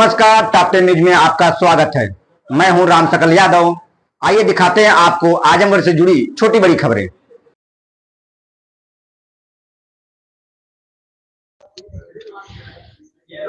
नमस्कार, top 10 news में आपका स्वागत है। मैं हूं राम सकल यादव। आइए दिखाते हैं आपको आजमगढ़ से जुड़ी छोटी बड़ी खबरें।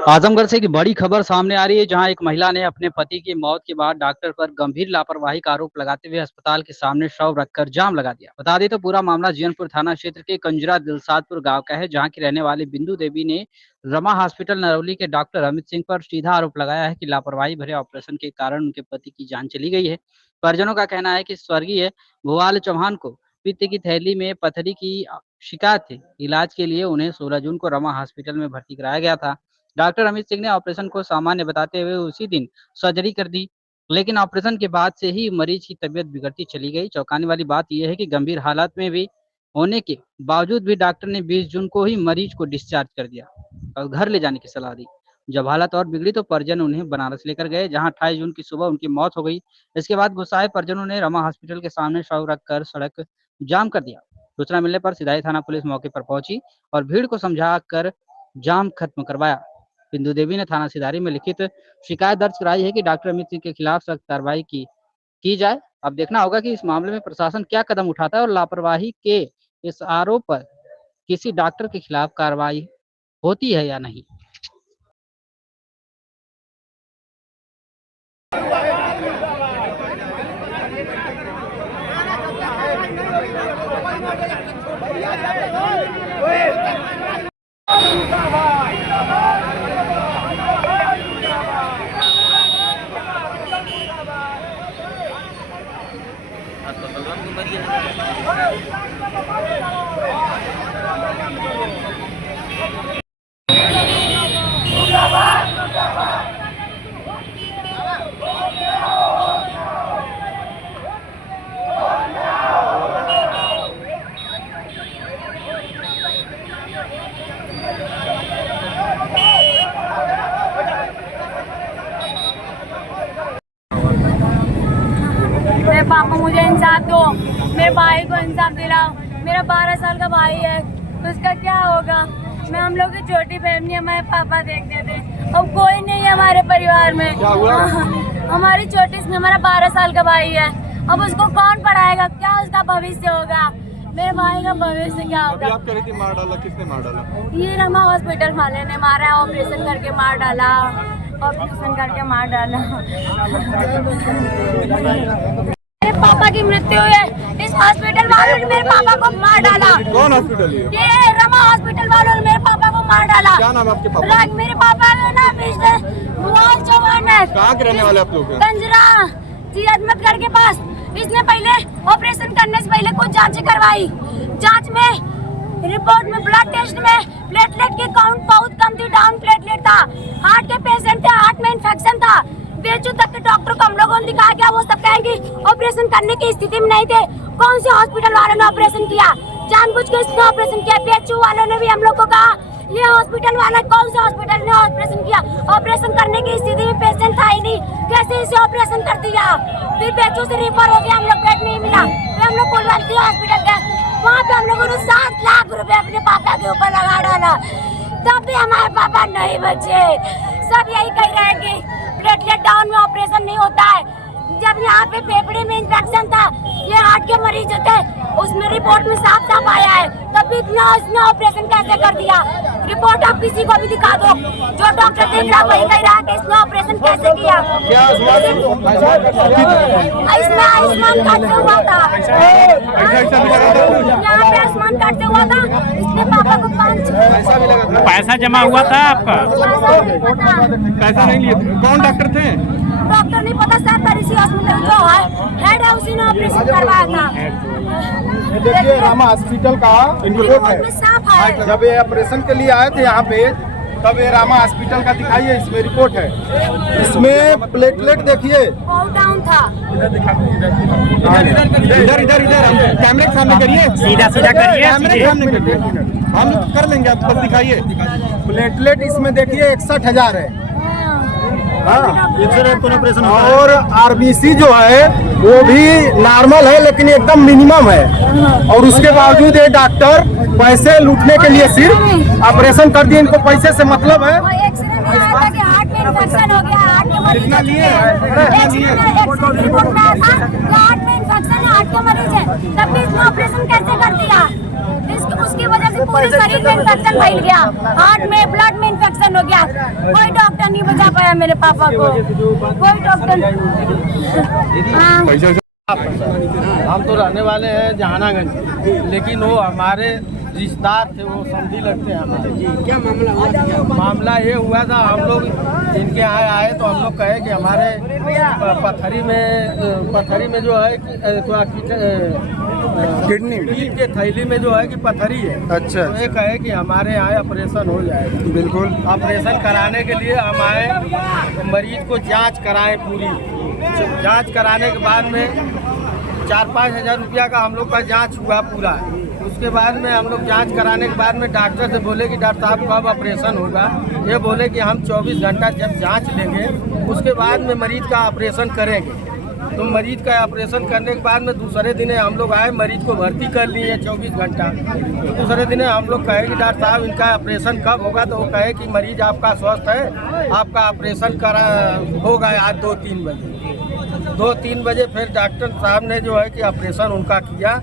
आजमगढ़ से एक बड़ी खबर सामने आ रही है, जहां एक महिला ने अपने पति की मौत के बाद डॉक्टर पर गंभीर लापरवाही का आरोप लगाते हुए अस्पताल के सामने शव रखकर जाम लगा दिया। बता दें तो पूरा मामला जीयनपुर थाना क्षेत्र के कंजरा दिलसादपुर गांव का है, जहां की रहने वाली बिंदु देवी ने रमा हॉस्पिटल नरौली के डॉक्टर अमित सिंह पर सीधा आरोप लगाया है कि लापरवाही भरे ऑपरेशन के कारण उनके पति की जान चली गई है। परिजनों का कहना है कि स्वर्गीय भुवाल चौहान को पित्त की थैली में पथरी की शिकायत थी। इलाज के लिए उन्हें 16 जून को रमा हॉस्पिटल में भर्ती कराया गया था। डॉक्टर अमित सिंह ने ऑपरेशन को सामान्य बताते हुए उसी दिन सर्जरी कर दी, लेकिन ऑपरेशन के बाद से ही मरीज की तबीयत बिगड़ती चली गई। चौंकाने वाली बात यह है कि गंभीर हालत में भी होने के बावजूद भी डॉक्टर ने 20 जून को ही मरीज को डिस्चार्ज कर दिया और घर ले जाने की सलाह दी। जब हालत और बिगड़ी तो परिजन उन्हें बनारस लेकर गए, जहां 28 जून की सुबह उनकी मौत हो गई। इसके बाद गुस्साए परिजनों ने रमा हॉस्पिटल के सामने शव रखकर सड़क जाम कर दिया। सूचना मिलने पर सिधाई थाना पुलिस मौके पर पहुंची और भीड़ को समझा कर जाम खत्म करवाया। बिंदु देवी ने थाना सिधारी में लिखित शिकायत दर्ज कराई है कि डॉक्टर अमित सिंह के खिलाफ सख्त कार्रवाई की जाए। अब देखना होगा कि इस मामले में प्रशासन क्या कदम उठाता है और लापरवाही के इस आरोप पर किसी डॉक्टर के खिलाफ कार्रवाई होती है या नहीं। मेरे पापा मुझे इंसाफ दो, मेरे भाई को इंसाफ दिलाओ। मेरा 12 साल का भाई है, उसका क्या होगा। हम लोग की छोटी फैमिली, हमारे पापा देखते थे, अब कोई नहीं है हमारे परिवार में। हमारी छोटी हमारा 12 साल का भाई है, अब उसको कौन पढ़ाएगा, क्या उसका भविष्य होगा। मेरे भाई का भविष्य क्या होगा। आप कह रही थी मार डाला, किसने मार डाला? ये रमा हॉस्पिटल वाले ने मारा, ऑपरेशन करके मार डाला, ऑपरेशन करके मार डाला। मेरे पापा की मृत्यु हुई है, इस हॉस्पिटल वालों ने मेरे पापा को मार डाला। कौन हॉस्पिटल है? ये रमा हॉस्पिटल वालों ने मेरे पापा को मार डाला। क्या नाम है आपके पापा? मेरे पापा का नाम भुवाल चौहान है। कहाँ के रहने वाले आप लोग? कंजरा अहमदगढ़ के पास। इसने पहले ऑपरेशन करने से पहले कुछ जांचें करवाई। जांच में रिपोर्ट में ब्लड टेस्ट में प्लेटलेट के काउंट बहुत कम थी, डाउन प्लेटलेट था। हार्ट के पेशेंट थे, हार्ट में इन्फेक्शन था। बेचू तक के डॉक्टर को हम लोगों ने दिखाया गया, वो सब कहेंगे ऑपरेशन करने की स्थिति में नहीं थे। कौन से हॉस्पिटल वालों ने ऑपरेशन किया, जानबूझ के इसने ऑपरेशन किया। बेचू वालों ने भी हम लोग को कहा ये हॉस्पिटल वाला, कौन से हॉस्पिटल ने ऑपरेशन किया, ऑपरेशन करने की स्थिति में पेशेंट था ही नहीं, कैसे इसे ऑपरेशन कर दिया। फिर बेचू से रिफर हो गया, हम लोग बेड नहीं मिला, फिर हम लोग कुलवंती हॉस्पिटल गए, वहाँ पे हम लोगों ने 7 लाख रुपए अपने पापा के ऊपर लगा डाला, तब भी हमारे पापा नहीं बचे। सब यही कह रहे हैं कि प्लेटलेट डाउन में ऑपरेशन नहीं होता है। जब यहाँ पे फेफड़े में इंफेक्शन था, ये हार्ट के मरीज थे, उसमें रिपोर्ट में साफ साफ आया है, तब भी इतना इसने ऑपरेशन कैसे कर दिया। रिपोर्ट आप किसी को भी दिखा दो, जो डॉक्टर देख रहा वही कह रहा है कि इसने ऑपरेशन कैसे किया। इसमें आयुष्मान कार्ड से हुआ था, यहाँ पे आयुष्मान कार्ड से हुआ था। इसने पापा को 5 पैसा जमा हुआ था आपका? पैसा नहीं लिए? कौन डॉक्टर थे? डॉक्टर नहीं पता, सर पेरिसी हॉस्पिटल जो है हेड है, उसी ने ऑपरेशन करवाया था। देखिए रमा हॉस्पिटल का रिपोर्ट है, जब ये ऑपरेशन के लिए आए थे यहाँ पे, तब ये रामा हॉस्पिटल का दिखाइए, इसमें रिपोर्ट है। इसमें प्लेटलेट देखिए बहुत डाउन था। इधर इधर इधर कैमरे के सामने करिए, सीधा सीधा करिए, कैमरे के सामने करिए, हम कर लेंगे, आप बस दिखाइए। प्लेटलेट इसमें देखिए 61,000 है। ऑपरेशन और आरबीसी जो है वो भी नॉर्मल है, लेकिन एकदम मिनिमम है। और उसके बावजूद ये डॉक्टर पैसे लूटने के लिए सिर्फ ऑपरेशन कर दिए। इनको पैसे से मतलब है। इन्फेक्शन हो गया, हार्ट के मरीज हो चुके हैं। एक रिपोर्ट में आया था कि हार्ट में इन्फेक्शन है, हार्ट का मरीज है, तब भी इसने ऑपरेशन कैसे कर दिया? उसकी वजह से पूरे शरीर में इन्फेक्शन फैल गया, हार्ट में ब्लड में इन्फेक्शन हो गया। कोई डॉक्टर नहीं बचा पाया मेरे पापा को, कोई डॉक्टर। हम तो रहने वाले हैं जहानागंज, लेकिन वो हमारे रिश्तेदार थे, वो समझी लगते हैं हमारे। क्या मामला हुआ था? मामला ये हुआ था, हम लोग इनके यहाँ आए तो हम लोग कहे कि हमारे पथरी में जो है किडनी के थैली में जो है कि पथरी है। अच्छा। तो ये कहे कि हमारे यहाँ ऑपरेशन हो जाएगा। बिल्कुल। ऑपरेशन कराने के लिए हम आए, मरीज को जांच कराएं पूरी। जांच कराने के बाद में 4-5 हज़ार रुपया का हम लोग का जांच हुआ पूरा। उसके बाद में हम लोग जांच कराने के बाद में डॉक्टर से बोले कि डॉक्टर साहब कब ऑपरेशन होगा? ये बोले कि हम 24 घंटा जब जांच लेंगे उसके बाद में मरीज का ऑपरेशन करेंगे। तो मरीज का ऑपरेशन करने के बाद में दूसरे दिन हम लोग आए, मरीज को भर्ती कर लिए 24 घंटा। तो दूसरे दिन हम लोग कहे कि डॉक्टर साहब इनका ऑपरेशन कब होगा? तो वो कहे कि मरीज आपका स्वस्थ है, आपका ऑपरेशन करा होगा आज 2-3 बजे। 2-3 बजे फिर डॉक्टर साहब ने जो है कि ऑपरेशन उनका किया।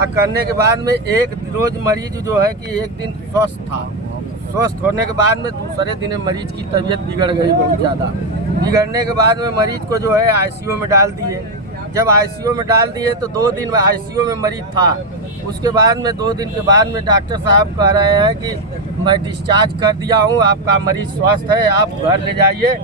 और करने के बाद में एक रोज मरीज जो है कि एक दिन स्वस्थ था। स्वस्थ होने के बाद में दूसरे दिन मरीज की तबीयत बिगड़ गई बहुत ज़्यादा। बिगड़ने के बाद में मरीज को जो है आईसीयू में डाल दिए। जब आईसीयू में डाल दिए तो 2 दिन आईसीयू में मरीज था। उसके बाद में 2 दिन के बाद में डॉक्टर साहब कह रहे हैं कि मैं डिस्चार्ज कर दिया हूँ, आपका मरीज स्वस्थ है, आप घर ले जाइए।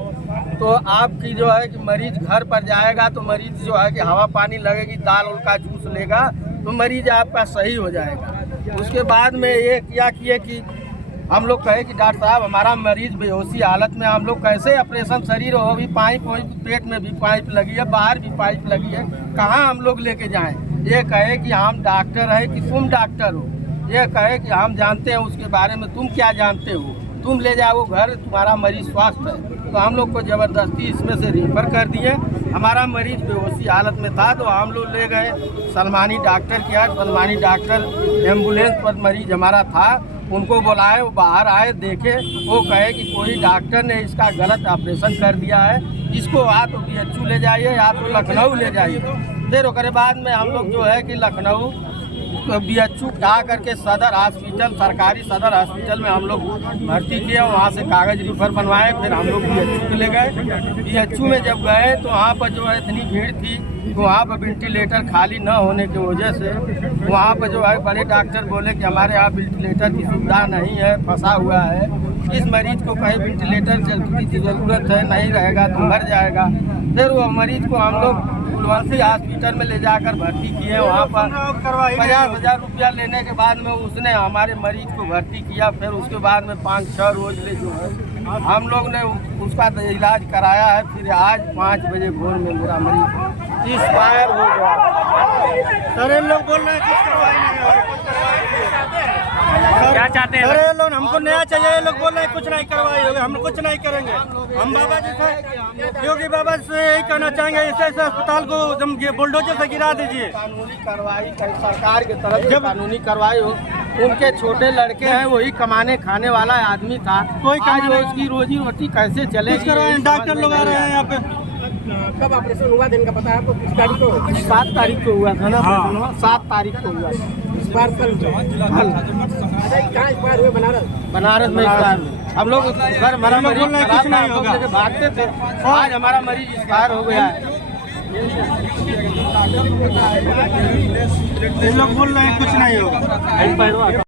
तो आपकी जो है कि मरीज घर पर जाएगा तो मरीज जो है कि हवा पानी लगेगी, दाल उल का जूस लेगा तो मरीज आपका सही हो जाएगा। उसके बाद में ये क्या किए कि हम लोग कहे कि डॉक्टर साहब हमारा मरीज बेहोशी हालत में, हम लोग कैसे ऑपरेशन शरीर हो भी, पाइप पेट में भी पाइप लगी है, बाहर भी पाइप लगी है, कहाँ हम लोग लेके जाएं? ये कहे कि हम डॉक्टर है कि तुम डॉक्टर हो? ये कहे कि हम जानते हैं उसके बारे में, तुम क्या जानते हो? तुम ले जाओ घर, तुम्हारा मरीज स्वस्थ है। तो हम लोग को ज़बरदस्ती इसमें से रेफर कर दिए। हमारा मरीज बेहोशी हालत में था तो हम लोग ले गए सलमानी डॉक्टर के यहाँ। सलमानी डॉक्टर एम्बुलेंस पर मरीज हमारा था, उनको बुलाए, वो बाहर आए, देखे, वो कहे कि कोई डॉक्टर ने इसका गलत ऑपरेशन कर दिया है, इसको या तो BHU ले जाइए या तो लखनऊ ले जाइए। फिर उसके बाद में हम लोग जो है कि लखनऊ BHU आ करके सदर हॉस्पिटल, सरकारी सदर हॉस्पिटल में हम लोग भर्ती किए। वहाँ से कागज़ रिफर बनवाए, फिर हम लोग BHU ले गए। BHU में जब गए तो वहाँ पर जो है इतनी भीड़ थी, तो वहाँ पर वेंटिलेटर खाली न होने की वजह से वहाँ पर जो है बड़े डॉक्टर बोले कि हमारे यहाँ वेंटिलेटर की सुविधा नहीं है, फंसा हुआ है, इस मरीज को कहीं वेंटिलेटर की ज़रूरत है, नहीं रहेगा तो मर जाएगा। फिर वो मरीज को हम लोग कुलवंती हॉस्पिटल में ले जाकर भर्ती किए। वहाँ पर 50,000 रुपया लेने के बाद में उसने हमारे मरीज को भर्ती किया। फिर उसके बाद में 5-6 रोज ले जो है हम लोग ने उसका इलाज कराया है। फिर आज 5 बजे भोर में मेरा मरीज एक्सपायर हो गया। सर लोग बोल रहे हैं कुछ करवाई नहीं, क्या चाहते हैं? सर ये लोग हमको नया चाहिए, ये लोग बोल रहे हैं कुछ नहीं करवाई होगी, हम कुछ नहीं करेंगे। हम बाबा जी से, योगी बाबा से यही कहना चाहेंगे, ऐसे अस्पताल को एकदम बुलडोजर से गिरा दीजिए। कानूनी कार्रवाई सरकार की तरफ से कानूनी कार्रवाई हो। उनके छोटे लड़के हैं, वही कमाने खाने वाला आदमी था, कोई आज उसकी रोजी रोटी कैसे चले? डॉक्टर लोग आ रहे हैं यहाँ पे। कब ऑपरेशन हुआ दिन का पता है आपको? किस तारीख को? 7 तारीख को हुआ था ना? हाँ। 7 तारीख को हुआ। इस बार कल कहाँ एक्सपायर हुए? बनारस में एक्सपायर हुए। हम लोग घर हमारा मरीज कुछ नहीं होगा, भागते थे, आज हमारा मरीज एक्सपायर हो गया है। लोग बोल रहे हैं कुछ नहीं होगा।